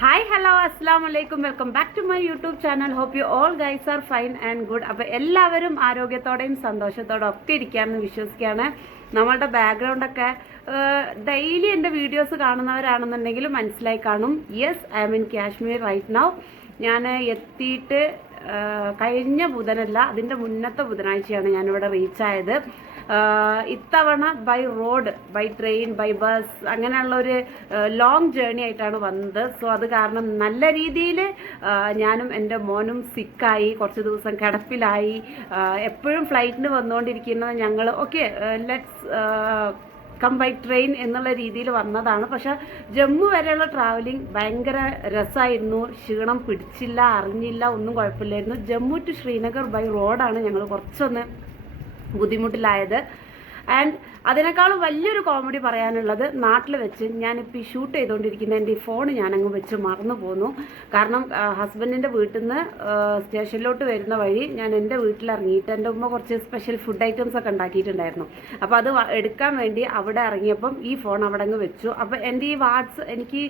Hi hello അസ്സാം വലൈക്കും welcome back to my YouTube channel hope you all guys are fine and good അപ്പോൾ എല്ലാവരും ആരോഗ്യത്തോടെയും സന്തോഷത്തോടെ ഒക്കെ ഇരിക്കാമെന്ന് വിശ്വസിക്കുകയാണ്. നമ്മളുടെ ബാക്ക്ഗ്രൗണ്ടൊക്കെ ഡെയിലി എന്റെ വീഡിയോസ് കാണുന്നവരാണെന്നുണ്ടെങ്കിൽ മനസ്സിലായി കാണും. Yes I'm in Kashmir right now ഞാൻ എത്തിയിട്ട് കഴിഞ്ഞ ബുധനല്ല അതിന്റെ മുന്നത്തെ ബുധനാഴ്ചയാണ് ഞാനിവിടെ റീച്ചായത് ഇത്തവണ by road by train by bus അങ്ങനെയുള്ള ഒരു ലോങ് ജേർണി ആയിട്ടാണ് വന്നത്. സോ അത് കാരണം നല്ല രീതിയിൽ ഞാനും എന്റെ മോനും സിക്കായി കുറച്ച് ദിവസം കിടപ്പിലായി. എപ്പോഴും ഫ്ലൈറ്റിന് വന്നുകൊണ്ടിരിക്കുന്ന ഞങ്ങൾ okay let's come by train എന്നുള്ള രീതിയിൽ വന്നതാണ്. പക്ഷെ ജമ്മു വരെയുള്ള ട്രാവലിംഗ് ഭയങ്കര രസമായിരുന്നു. ക്ഷീണം പിടിച്ചില്ല അറിഞ്ഞില്ല ഒന്നും കുഴപ്പമില്ലായിരുന്നു. ജമ്മു ടു ശ്രീനഗർ ബൈ റോഡാണ് ഞങ്ങൾ കുറച്ചൊന്ന് ബുദ്ധിമുട്ടിലായത്. ആൻഡ് അതിനേക്കാളും വലിയൊരു കോമഡി പറയാനുള്ളത് നാട്ടിൽ വെച്ച് ഞാനിപ്പോൾ ഈ ഷൂട്ട് ചെയ്തുകൊണ്ടിരിക്കുന്ന എന്റെ ഈ ഫോൺ ഞാനങ്ങ് വെച്ച് മറന്നു പോന്നു. കാരണം ഹസ്ബൻഡിന്റെ വീട്ടിൽ നിന്ന് സ്റ്റേഷനിലോട്ട് വരുന്ന വഴി ഞാൻ എന്റെ വീട്ടിലിറങ്ങിയിട്ട് എന്റെ ഉമ്മ കുറച്ച് സ്പെഷ്യൽ ഫുഡ് ഐറ്റംസ് ഒക്കെ ഉണ്ടാക്കിയിട്ടുണ്ടായിരുന്നു. അപ്പോൾ അത് എടുക്കാൻ വേണ്ടി അവിടെ ഇറങ്ങിയപ്പം ഈ ഫോൺ അവിടെ അങ്ങ് വെച്ചു. അപ്പോൾ എന്റെ ഈ വാട്സ് എനിക്ക്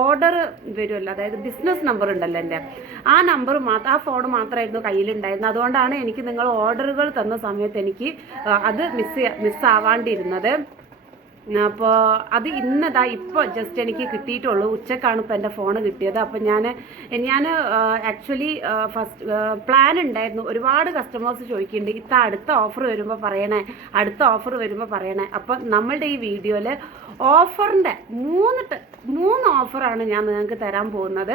ഓർഡർ വരുമല്ലോ അതായത് ബിസിനസ് നമ്പർ ഉണ്ടല്ലോ എന്റെ. ആ നമ്പർ മാത്രം ആ ഫോൺ മാത്രമായിരുന്നു കയ്യിലുണ്ടായിരുന്നത്. അതുകൊണ്ടാണ് എനിക്ക് നിങ്ങൾ ഓർഡറുകൾ തന്ന സമയത്ത് എനിക്ക് അത് മിസ് മിസ്സാവാണ്ടിരുന്നത് അപ്പോൾ അത് ഇന്നതാ ഇപ്പോൾ ജസ്റ്റ് എനിക്ക് കിട്ടിയിട്ടുള്ളൂ. ഉച്ചക്കാണ് ഇപ്പോൾ എന്റെ ഫോൺ കിട്ടിയത്. അപ്പോൾ ഞാൻ ഞാൻ ആക്ച്വലി ഫസ്റ്റ് പ്ലാൻ ഉണ്ടായിരുന്നു. ഒരുപാട് കസ്റ്റമേഴ്സ് ചോദിക്കുന്നുണ്ട് ഇത്ത അടുത്ത ഓഫർ വരുമ്പോൾ പറയണേ അടുത്ത ഓഫർ വരുമ്പോൾ പറയണേ. അപ്പം നമ്മളുടെ ഈ വീഡിയോയിൽ ഓഫറിന്റെ മൂന്ന് മൂന്ന് ഓഫറാണ് ഞാൻ നിങ്ങൾക്ക് തരാൻ പോകുന്നത്.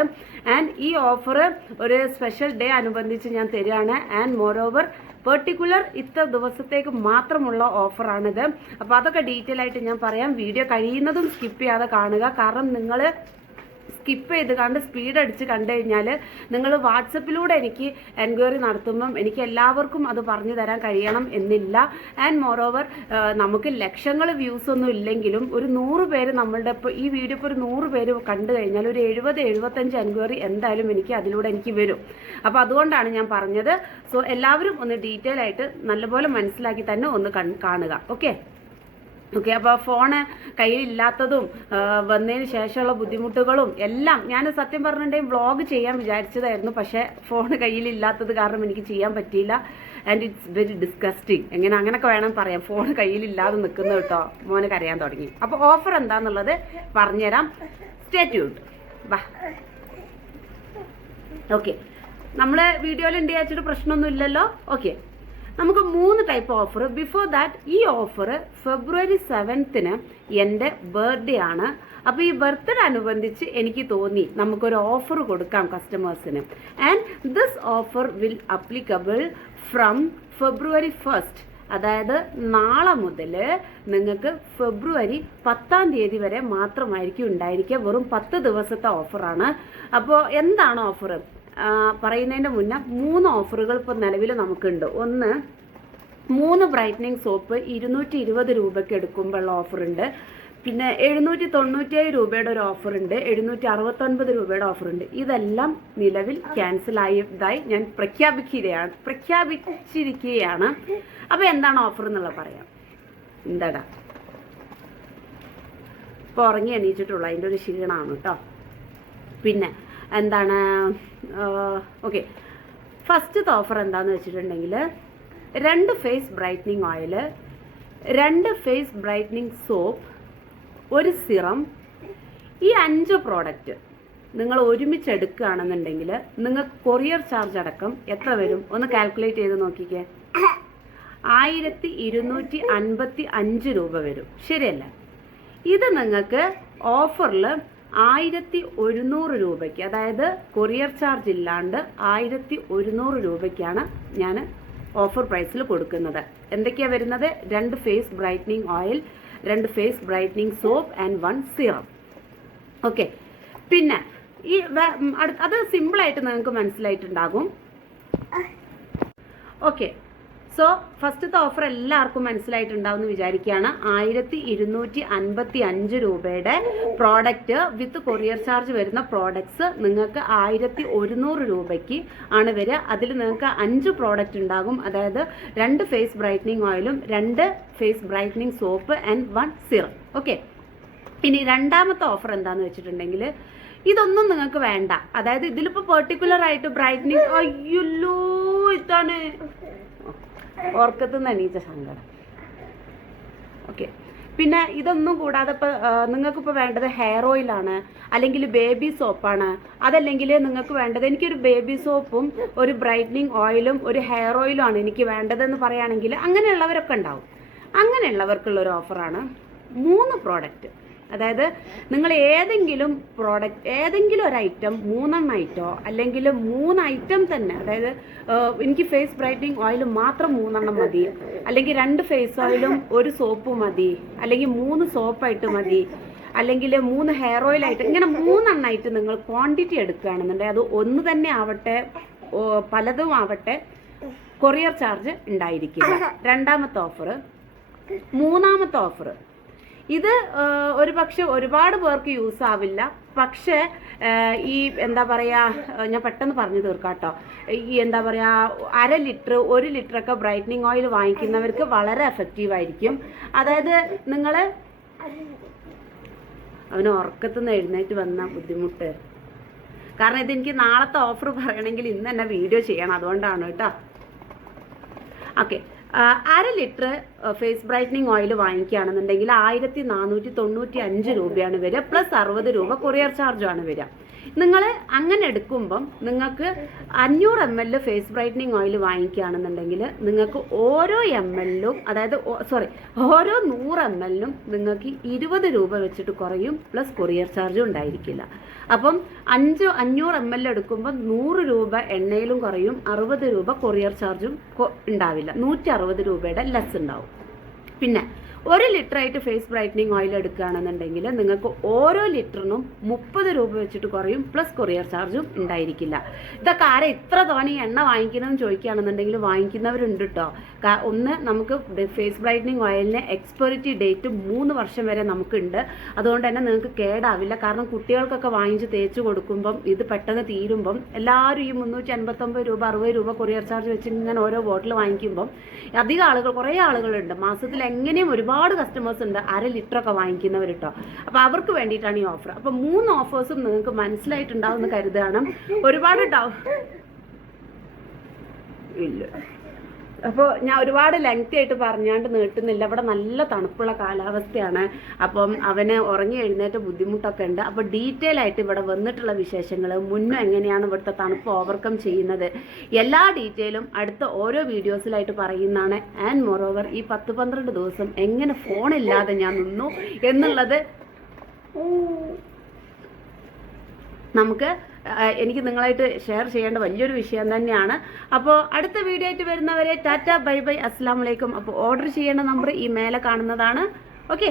ആൻഡ് ഈ ഓഫർ ഒരു സ്പെഷ്യൽ ഡേ അനുബന്ധിച്ച് ഞാൻ തരികയാണ്. ആൻഡ് മോറോവർ പെർട്ടിക്കുലർ ഇത്ര ദിവസത്തേക്ക് മാത്രമുള്ള ഓഫറാണിത്. അപ്പോൾ അതൊക്കെ ഡീറ്റെയിൽ ആയിട്ട് ഞാൻ പറയാം. വീഡിയോ കഴിയുന്നതും സ്കിപ്പ് ചെയ്യാതെ കാണുക. കാരണം നിങ്ങൾ സ്കിപ്പ് ചെയ്ത് കണ്ട് സ്പീഡ് അടിച്ച് കണ്ടു കഴിഞ്ഞാൽ നിങ്ങൾ വാട്സപ്പിലൂടെ എനിക്ക് എൻക്വയറി നടത്തുമ്പം എനിക്ക് എല്ലാവർക്കും അത് പറഞ്ഞു തരാൻ കഴിയണം എന്നില്ല. ആൻഡ് മോറോവർ നമുക്ക് ലക്ഷങ്ങൾ വ്യൂസ് ഒന്നും ഇല്ലെങ്കിലും ഒരു നൂറ് പേര് നമ്മളുടെ ഇപ്പോൾ ഈ വീഡിയോ ഇപ്പോൾ ഒരു നൂറ് പേര് കണ്ടു കഴിഞ്ഞാൽ ഒരു എഴുപത് എഴുപത്തഞ്ച് എൻക്വയറി എന്തായാലും എനിക്ക് അതിലൂടെ എനിക്ക് വരും. അപ്പോൾ അതുകൊണ്ടാണ് ഞാൻ പറഞ്ഞത്. സോ എല്ലാവരും ഒന്ന് ഡീറ്റെയിൽ ആയിട്ട് നല്ലപോലെ മനസ്സിലാക്കി തന്നെ ഒന്ന് കാണുക. ഓക്കെ ഓക്കെ അപ്പോൾ ഫോണ് കയ്യിലില്ലാത്തതും വന്നതിന് ശേഷമുള്ള ബുദ്ധിമുട്ടുകളും എല്ലാം ഞാൻ സത്യം പറഞ്ഞിട്ടുണ്ടെങ്കിൽ വ്ളോഗ് ചെയ്യാൻ വിചാരിച്ചതായിരുന്നു. പക്ഷേ ഫോൺ കയ്യിലില്ലാത്തത് കാരണം എനിക്ക് ചെയ്യാൻ പറ്റിയില്ല. ആൻഡ് ഇറ്റ്സ് വെരി ഡിസ്കസ്റ്റിംഗ് എങ്ങനെ അങ്ങനെയൊക്കെ വേണം പറയാം. ഫോൺ കയ്യിലില്ലാതെ നിൽക്കുന്നത് കേട്ടോ. മോന് കരയാൻ തുടങ്ങി. അപ്പോൾ ഓഫർ എന്താണെന്നുള്ളത് പറഞ്ഞുതരാം. സ്റ്റേറ്റ്യൂട്ട് വാ. ഓക്കെ നമ്മൾ വീഡിയോയിൽ ഉണ്ട് പ്രശ്നമൊന്നും ഇല്ലല്ലോ ഓക്കെ നമുക്ക് മൂന്ന് ടൈപ്പ് ഓഫർ ബിഫോർ ദാറ്റ് ഈ ഓഫർ ഫെബ്രുവരി സെവൻത്തിന് എന്റെ ബർത്ത്ഡേ ആണ്. അപ്പോൾ ഈ ബർത്ത്ഡേ അനുബന്ധിച്ച് എനിക്ക് തോന്നി നമുക്കൊരു ഓഫർ കൊടുക്കാം കസ്റ്റമേഴ്സിന് and this offer will applicable from February first അതായത് നാളെ മുതൽ നിങ്ങൾക്ക് ഫെബ്രുവരി പത്താം തീയതി വരെ മാത്രമായിരിക്കും ഉണ്ടായിരിക്കുക. വെറും പത്ത് ദിവസത്തെ ഓഫറാണ് അപ്പോൾ എന്താണ് ഓഫർ പറയുന്നതിന്റെ മുന്നേ മൂന്ന് ഓഫറുകൾ ഇപ്പോൾ നിലവിൽ നമുക്കുണ്ട്. ഒന്ന് മൂന്ന് ബ്രൈറ്റനിങ് സോപ്പ് ഇരുന്നൂറ്റി ഇരുപത് രൂപയ്ക്ക് എടുക്കുമ്പോഴുള്ള ഓഫറുണ്ട് പിന്നെ എഴുന്നൂറ്റി തൊണ്ണൂറ്റിയേഴ് രൂപയുടെ ഒരു ഓഫറുണ്ട് എഴുന്നൂറ്റി അറുപത്തൊൻപത് രൂപയുടെ ഓഫറുണ്ട് ഇതെല്ലാം നിലവിൽ ക്യാൻസൽ ആയതായി ഞാൻ പ്രഖ്യാപിക്കുകയാണ് പ്രഖ്യാപിച്ചിരിക്കുകയാണ്. അപ്പോൾ എന്താണ് ഓഫർ എന്നുള്ളത് പറയാം. എന്താടാ? ഇപ്പോൾ ഉറങ്ങി എണീച്ചിട്ടുള്ളൂ അതിന്റെ ഒരു ക്ഷീണമാണ് കേട്ടോ. പിന്നെ എന്താണ് ഓക്കെ. ഫസ്റ്റ് ഓഫർ എന്താണെന്ന് വെച്ചിട്ടുണ്ടെങ്കിൽ രണ്ട് ഫേസ് ബ്രൈറ്റനിങ് ഓയിൽ രണ്ട് ഫേസ് ബ്രൈറ്റനിങ് സോപ്പ് ഒരു സിറം ഈ അഞ്ച് പ്രോഡക്റ്റ് നിങ്ങൾ ഒരുമിച്ച് എടുക്കുകയാണെന്നുണ്ടെങ്കിൽ നിങ്ങൾ കൊറിയർ ചാർജ് അടക്കം എത്ര വരും? ഒന്ന് കാൽക്കുലേറ്റ് ചെയ്ത് നോക്കിക്കേ. ആയിരത്തി ഇരുന്നൂറ്റി അൻപത്തി അഞ്ച് രൂപ വരും. ശരിയല്ല? ഇത് നിങ്ങൾക്ക് ഓഫറിൽ ആയിരത്തി ഒരുന്നൂറ് രൂപയ്ക്ക് അതായത് കൊറിയർ ചാർജ് ഇല്ലാണ്ട് ആയിരത്തി ഒരുന്നൂറ് രൂപയ്ക്കാണ് ഞാൻ ഓഫർ പ്രൈസിൽ കൊടുക്കുന്നത്. എന്തൊക്കെയാണ് വരുന്നത്? രണ്ട് ഫേസ് ബ്രൈറ്റനിങ് ഓയിൽ രണ്ട് face brightening soap and one serum. Okay. പിന്നെ ഈ അത് സിമ്പിളായിട്ട് നിങ്ങൾക്ക് മനസ്സിലായിട്ടുണ്ടാകും. ഓക്കെ. സോ ഫസ്റ്റത്തെ ഓഫർ എല്ലാവർക്കും മനസ്സിലായിട്ടുണ്ടാവും എന്ന് വിചാരിക്കുകയാണ്. ആയിരത്തി ഇരുന്നൂറ്റി അൻപത്തി അഞ്ച് രൂപയുടെ പ്രോഡക്റ്റ് വിത്ത് കൊറിയർ ചാർജ് വരുന്ന പ്രോഡക്ട്സ് നിങ്ങൾക്ക് ആയിരത്തി ഒരുന്നൂറ് രൂപയ്ക്ക് ആണ് വരിക. അതിൽ നിങ്ങൾക്ക് അഞ്ച് പ്രോഡക്റ്റ് ഉണ്ടാകും. അതായത് രണ്ട് ഫേസ് ബ്രൈറ്റനിങ് ഓയിലും രണ്ട് face brightening soap and one serum okay ഇനി രണ്ടാമത്തെ ഓഫർ എന്താണെന്ന് വെച്ചിട്ടുണ്ടെങ്കിൽ ഇതൊന്നും നിങ്ങൾക്ക് വേണ്ട. അതായത് ഇതിലിപ്പോൾ പെർട്ടിക്കുലർ ആയിട്ട് ബ്രൈറ്റനിങ് അയ്യല്ലോ ഇതാണ്. ഓർക്കത്തുനിന്ന് എണീച്ച സങ്കടം. ഓക്കെ പിന്നെ ഇതൊന്നും കൂടാതെ ഇപ്പോൾ നിങ്ങൾക്കിപ്പോൾ വേണ്ടത് ഹെയർ ഓയിലാണ് അല്ലെങ്കിൽ ബേബി സോപ്പാണ് അതല്ലെങ്കിൽ നിങ്ങൾക്ക് വേണ്ടത് എനിക്കൊരു ബേബി സോപ്പും ഒരു ബ്രൈറ്റനിങ് ഓയിലും ഒരു ഹെയർ ഓയിലും ആണ് എനിക്ക് വേണ്ടതെന്ന് പറയുകയാണെങ്കിൽ അങ്ങനെയുള്ളവരൊക്കെ ഉണ്ടാവും. അങ്ങനെയുള്ളവർക്കുള്ള ഒരു ഓഫറാണ് മൂന്ന് പ്രോഡക്റ്റ് അതായത് നിങ്ങൾ ഏതെങ്കിലും പ്രോഡക്റ്റ് ഏതെങ്കിലും ഒരു ഐറ്റം മൂന്നെണ്ണം ഐറ്റോ അല്ലെങ്കിൽ മൂന്ന് ഐറ്റം തന്നെ അതായത് എനിക്ക് ഫേസ് ബ്രൈറ്റനിങ് ഓയിൽ മാത്രം മൂന്നെണ്ണം മതി അല്ലെങ്കിൽ രണ്ട് ഫേസ് ഓയിലും ഒരു സോപ്പ് മതി അല്ലെങ്കിൽ മൂന്ന് സോപ്പായിട്ട് മതി അല്ലെങ്കിൽ മൂന്ന് ഹെയർ ഓയിലായിട്ട് ഇങ്ങനെ മൂന്നെണ്ണമായിട്ട് നിങ്ങൾ ക്വാണ്ടിറ്റി എടുക്കുകയാണെന്നുണ്ടെങ്കിൽ അത് ഒന്ന് തന്നെ ആവട്ടെ പലതും ആവട്ടെ കൊറിയർ ചാർജ് ഉണ്ടായിരിക്കില്ല. രണ്ടാമത്തെ ഓഫർ മൂന്നാമത്തെ ഓഫർ ഇത് ഒരു പക്ഷെ ഒരുപാട് പേർക്ക് യൂസ് ആവില്ല. പക്ഷേ ഈ എന്താ പറയുക ഞാൻ പെട്ടെന്ന് പറഞ്ഞു തീർക്കാം കേട്ടോ ഈ എന്താ പറയുക അര ലിറ്റർ ഒരു ലിറ്ററൊക്കെ ബ്രൈറ്റനിങ് ഓയിൽ വാങ്ങിക്കുന്നവർക്ക് വളരെ എഫക്റ്റീവ് ആയിരിക്കും. അതായത് നിങ്ങൾ അവന് ഉറക്കത്തുനിന്ന് എഴുന്നേറ്റ് വന്ന ബുദ്ധിമുട്ട്. കാരണം ഇതെനിക്ക് നാളത്തെ ഓഫർ പറയണമെങ്കിൽ ഇന്ന് തന്നെ വീഡിയോ ചെയ്യണം. അതുകൊണ്ടാണ് കേട്ടോ. ഓക്കെ. അര ലിറ്റർ ഫേസ് ബ്രൈറ്റനിങ് ഓയിൽ വാങ്ങിക്കുകയാണെന്നുണ്ടെങ്കിൽ ആയിരത്തി നാനൂറ്റി തൊണ്ണൂറ്റി അഞ്ച് രൂപയാണ് വരിക. പ്ലസ് അറുപത് രൂപ കൊറിയർ ചാർജാണ് വരിക. നിങ്ങൾ അങ്ങനെ എടുക്കുമ്പം നിങ്ങൾക്ക് അഞ്ഞൂറ് M L face brightening oil വാങ്ങിക്കുകയാണെന്നുണ്ടെങ്കിൽ നിങ്ങൾക്ക് ഓരോ എം എല്ലും അതായത് സോറി ഓരോ നൂറ് എം എല്ലിനും നിങ്ങൾക്ക് ഇരുപത് രൂപ വെച്ചിട്ട് കുറയും പ്ലസ് കൊറിയർ ചാർജും ഉണ്ടായിരിക്കില്ല. അപ്പം അഞ്ച് അഞ്ഞൂറ് എം എൽ എടുക്കുമ്പോൾ നൂറ് രൂപ എണ്ണയിലും കുറയും അറുപത് രൂപ കൊറിയർ ചാർജും ഉണ്ടാവില്ല. നൂറ്റി അറുപത് രൂപയുടെ ലെസ് ഉണ്ടാവും. പിന്നെ ഒരു ലിറ്റർ ആയിട്ട് ഫേസ് ബ്രൈറ്റനിങ് ഓയിൽ എടുക്കുകയാണെന്നുണ്ടെങ്കിൽ നിങ്ങൾക്ക് ഓരോ ലിറ്ററിനും മുപ്പത് രൂപ വെച്ചിട്ട് കുറയും പ്ലസ് കൊറിയർ ചാർജും ഉണ്ടായിരിക്കില്ല. ഇതൊക്കെ ആരെ ഇത്ര ഈ എണ്ണ വാങ്ങിക്കണമെന്ന് ചോദിക്കുകയാണെന്നുണ്ടെങ്കിൽ വാങ്ങിക്കുന്നവരുണ്ട് കേട്ടോ ഒന്ന് നമുക്ക് ഫേസ് ബ്രൈറ്റനിങ് ഓയിലിന് എക്സ്പെറിറ്റി ഡേറ്റ് മൂന്ന് വർഷം വരെ നമുക്കുണ്ട്. അതുകൊണ്ട് തന്നെ നിങ്ങൾക്ക് കേടാവില്ല. കാരണം കുട്ടികൾക്കൊക്കെ വാങ്ങിച്ച് തേച്ച് കൊടുക്കുമ്പം ഇത് പെട്ടെന്ന് തീരുമ്പം എല്ലാവരും ഈ മുന്നൂറ്റി അൻപത്തൊമ്പത് രൂപ അറുപത് രൂപ കൊറിയർ ചാർജ് വെച്ച് ഇങ്ങനെ ഓരോ ബോട്ടിൽ വാങ്ങിക്കുമ്പം അധികം ആളുകൾ കുറേ ആളുകളുണ്ട്. മാസത്തിൽ എങ്ങനെയും ഒരുപാട് കസ്റ്റമേഴ്സ് ഉണ്ട്. അര ലിറ്റർ ഒക്കെ വാങ്ങിക്കുന്നവർ കേട്ടോ അപ്പോൾ അവർക്ക് വേണ്ടിയിട്ടാണ് ഈ ഓഫർ അപ്പോൾ മൂന്ന് ഓഫേഴ്സും നിങ്ങൾക്ക് മനസ്സിലായിട്ടുണ്ടാവും എന്ന് കരുതുകയാണ്. ഒരുപാട് ഡൗ ഇല്ല. അപ്പോൾ ഞാൻ ഒരുപാട് ലെങ്തി ആയിട്ട് പറഞ്ഞാണ്ട് നീട്ടുന്നില്ല. ഇവിടെ നല്ല തണുപ്പുള്ള കാലാവസ്ഥയാണ്. അപ്പം അവന് ഉറങ്ങി എഴുന്നേറ്റ ബുദ്ധിമുട്ടൊക്കെ ഉണ്ട്. അപ്പോൾ ഡീറ്റെയിൽ ആയിട്ട് ഇവിടെ വന്നിട്ടുള്ള വിശേഷങ്ങൾ മുന്നും എങ്ങനെയാണ് ഇവിടുത്തെ തണുപ്പ് ഓവർകം ചെയ്യുന്നത്? എല്ലാ ഡീറ്റെയിലും അടുത്ത ഓരോ വീഡിയോസിലായിട്ട് പറയുന്നതാണ്. ആൻഡ് മോറോവർ ഈ പത്ത് പന്ത്രണ്ട് ദിവസം എങ്ങനെ ഫോണില്ലാതെ ഞാൻ നിന്നു എന്നുള്ളത് നമുക്ക് എനിക്ക് നിങ്ങളായിട്ട് ഷെയർ ചെയ്യേണ്ട വലിയൊരു വിഷയം തന്നെയാണ്. അപ്പോൾ അടുത്ത വീഡിയോ ആയിട്ട് വരുന്നവരെ ടാറ്റ ബൈ ബൈ അസ്സാം വലൈക്കും അപ്പോൾ ഓർഡർ ചെയ്യേണ്ട നമ്പർ ഈ മേലെ കാണുന്നതാണ്. ഓക്കെ